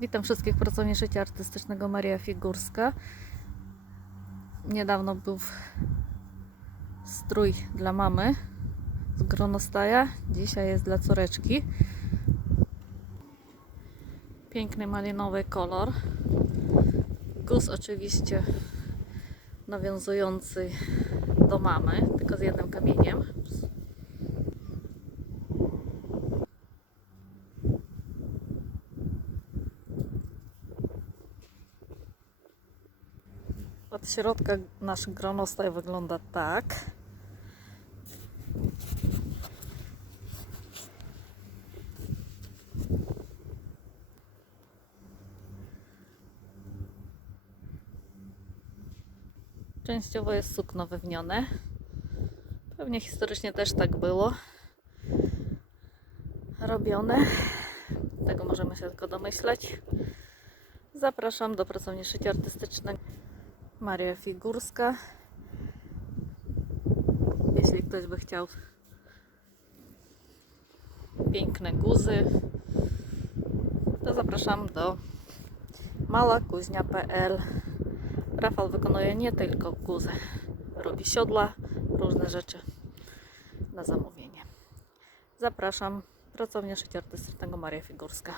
Witam wszystkich pracowni szycia artystycznego Maria Figurska. Niedawno był strój dla mamy z gronostaja. Dzisiaj jest dla córeczki. Piękny malinowy kolor. Guz oczywiście nawiązujący do mamy, tylko z jednym kamieniem. Od środka nasz gronostaj wygląda tak. Częściowo jest sukno wewnione. Pewnie historycznie też tak było robione. Tego możemy się tylko domyśleć. Zapraszam do pracowni szycia artystycznego. Maria Figurska. Jeśli ktoś by chciał piękne guzy, to zapraszam do malakuźnia.pl. Rafał wykonuje nie tylko guzy, robi siodła, różne rzeczy na zamówienie. Zapraszam, pracownia szycia artystycznego Maria Figurska.